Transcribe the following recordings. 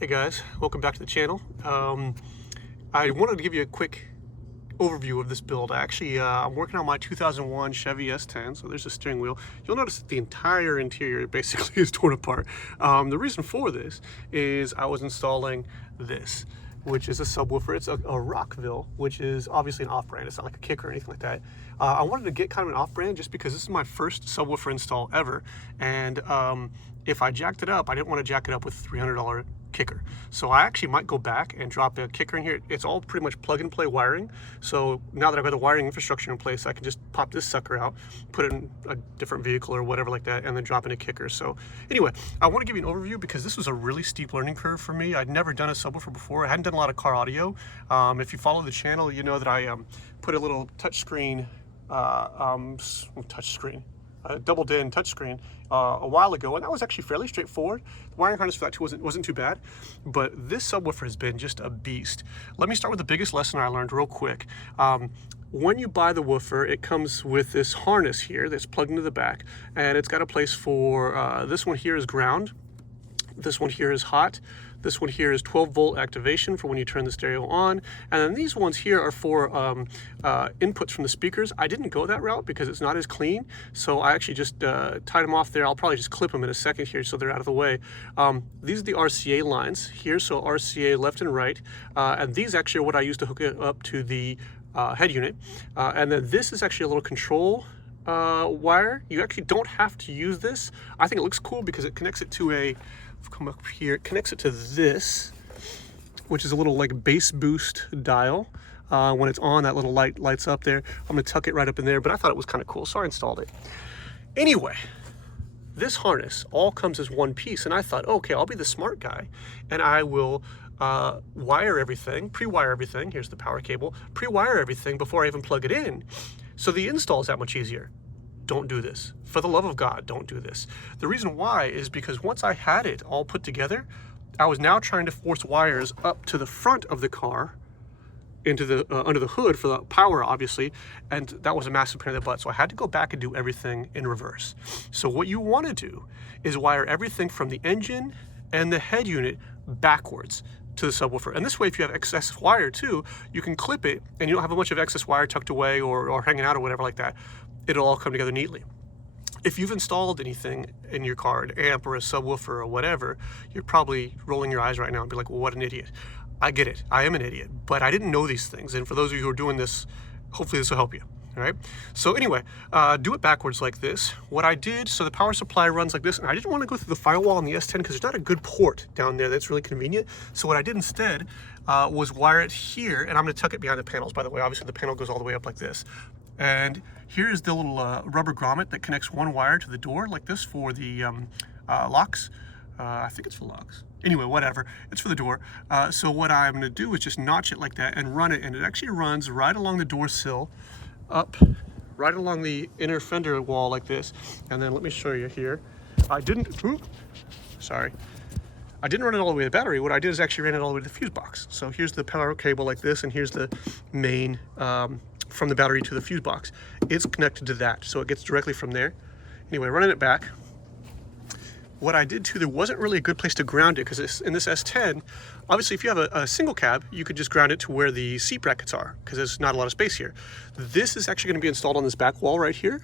Hey guys, welcome back to the channel. I wanted to give you a quick overview of this build. I'm working on my 2001 Chevy S10, so there's a steering wheel. You'll notice that the entire interior basically is torn apart. The reason for this is I was installing this, which is a subwoofer. It's a Rockville, which is obviously an off-brand. It's not like a kicker or anything like that. I wanted to get kind of an off-brand just because this is my first subwoofer install ever, and if I jacked it up, I didn't want to jack it up with $300 kicker. So I actually might go back and drop a kicker in here. It's all pretty much plug and play wiring. So now that I've got the wiring infrastructure in place, I can just pop this sucker out, put it in a different vehicle or whatever like that, and then drop in a kicker. So anyway, I want to give you an overview because this was a really steep learning curve for me. I'd never done a subwoofer before. I hadn't done a lot of car audio. If you follow the channel, you know that I put a little touchscreen, double DIN touchscreen a while ago, and that was actually fairly straightforward. The wiring harness for that too wasn't too bad, but this subwoofer has been just a beast. Let me start with the biggest lesson I learned real quick. When you buy the woofer, it comes with this harness here that's plugged into the back, and it's got a place for this one here is ground, this one here is hot, this one here is 12-volt activation for when you turn the stereo on, and then these ones here are for inputs from the speakers. I didn't go that route because it's not as clean, so I actually just tied them off there. I'll probably just clip them in a second here so they're out of the way. These are the RCA lines here, so RCA left and right, and these actually are what I use to hook it up to the head unit. And then this is actually a little control wire. You actually don't have to use this. I think it looks cool because it connects it to a, come up here, it connects it to this, which is a little like bass boost dial. When it's on, that little light lights up there. I'm gonna tuck it right up in there, but I thought it was kind of cool, so I installed it. Anyway, this harness all comes as one piece, and I thought, okay, I'll be the smart guy, and I will wire everything, pre-wire everything. Here's the power cable. Pre-wire everything before I even plug it in, so the install is that much easier. Don't do this. For the love of God, don't do this. The reason why is because once I had it all put together, I was now trying to force wires up to the front of the car into the under the hood for the power, obviously, and that was a massive pain in the butt. So I had to go back and do everything in reverse. So what you want to do is wire everything from the engine and the head unit backwards to the subwoofer. And this way, if you have excess wire too, you can clip it and you don't have a bunch of excess wire tucked away or hanging out or whatever like that. It'll all come together neatly. If you've installed anything in your car, an amp or a subwoofer or whatever, you're probably rolling your eyes right now and be like, well, what an idiot. I get it, I am an idiot, but I didn't know these things. And for those of you who are doing this, hopefully this will help you, all right? So anyway, do it backwards like this. What I did, so the power supply runs like this, and I didn't want to go through the firewall on the S10 because there's not a good port down there that's really convenient. So what I did instead was wire it here, and I'm gonna tuck it behind the panels, by the way. Obviously the panel goes all the way up like this. And here is the little rubber grommet that connects one wire to the door like this for the locks. I think it's for locks. Anyway, whatever, it's for the door. So what I'm gonna do is just notch it like that and run it, and it actually runs right along the door sill, up, right along the inner fender wall like this. And then let me show you here. I didn't run it all the way to the battery. What I did is actually ran it all the way to the fuse box. So here's the power cable like this, and here's the main from the battery to the fuse box. It's connected to that, so it gets directly from there. Anyway, running it back. What I did too, there wasn't really a good place to ground it because in this S10, obviously if you have a single cab, you could just ground it to where the seat brackets are because there's not a lot of space here. This is actually going to be installed on this back wall right here.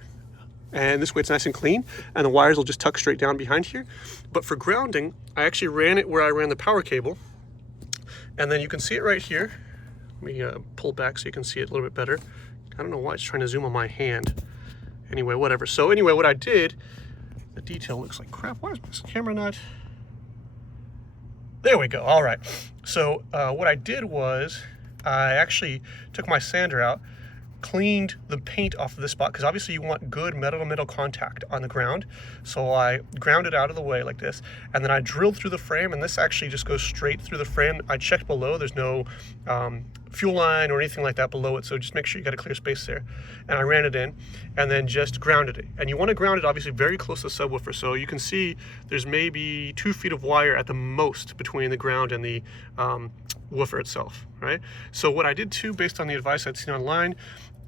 And this way it's nice and clean, and the wires will just tuck straight down behind here. But for grounding, I actually ran it where I ran the power cable, and then you can see it right here. Let me pull back so you can see it a little bit better. I don't know why it's trying to zoom on my hand. Anyway, whatever. So anyway, what I did, the detail looks like crap. Why is this camera not? There we go. All right. So what I did was I actually took my sander out, cleaned the paint off of this spot because obviously you want good metal-to-metal contact on the ground. So I ground it out of the way like this, and then I drilled through the frame, and this actually just goes straight through the frame. I checked below, there's no fuel line or anything like that below it, so just make sure you got a clear space there. And I ran it in and then just grounded it. And you want to ground it obviously very close to the subwoofer, so you can see there's maybe 2 feet of wire at the most between the ground and the woofer itself, right? So what I did too, based on the advice I'd seen online,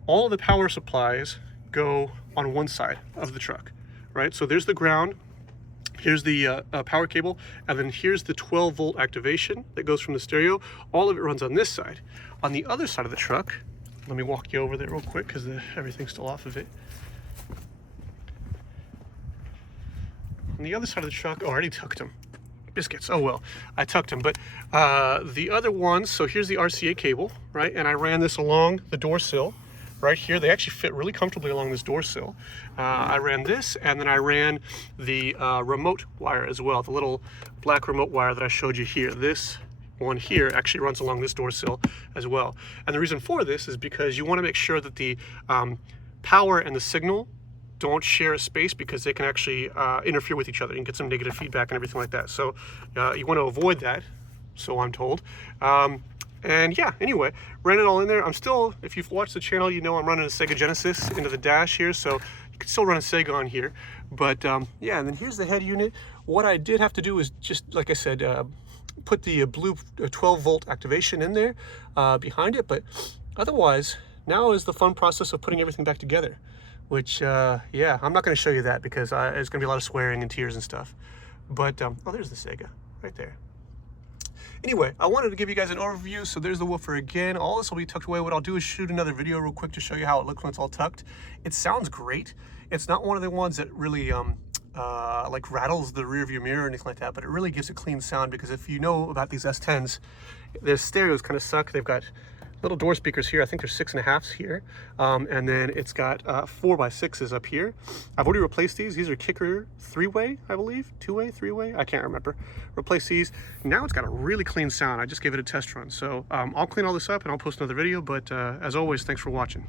all of the power supplies go on one side of the truck, right? So there's the ground, Here's the power cable, and then here's the 12-volt activation that goes from the stereo. All of it runs on this side. On the other side of the truck, let me walk you over there real quick because everything's still off of it. On the other side of the truck, oh, I already tucked them. Biscuits, oh well, I tucked them. But the other ones, so here's the RCA cable, right? And I ran this along the door sill. Right here, they actually fit really comfortably along this door sill. I ran this, and then I ran the remote wire as well, the little black remote wire that I showed you here. This one here actually runs along this door sill as well. And the reason for this is because you want to make sure that the power and the signal don't share a space, because they can actually interfere with each other. You can get some negative feedback and everything like that. So you want to avoid that, so I'm told. And yeah, anyway, ran it all in there. I'm still, if you've watched the channel, you know I'm running a Sega Genesis into the dash here, so you can still run a Sega on here. But yeah, and then here's the head unit. What I did have to do is just, like I said, put the blue 12-volt activation in there behind it. But otherwise, now is the fun process of putting everything back together, which, yeah, I'm not going to show you that because there's going to be a lot of swearing and tears and stuff. But, oh, there's the Sega right there. Anyway, I wanted to give you guys an overview. So there's the woofer again. All this will be tucked away. What I'll do is shoot another video real quick to show you how it looks when it's all tucked. It sounds great. It's not one of the ones that really like rattles the rear view mirror or anything like that, but it really gives a clean sound, because if you know about these S10s, their stereos kind of suck. They've got little door speakers here. I think there's 6.5s here. And then it's got 4x6s up here. I've already replaced these. These are kicker 3-way, I believe. 2-way, 3-way, I can't remember. Replace these. Now it's got a really clean sound. I just gave it a test run. So I'll clean all this up and I'll post another video. But as always, thanks for watching.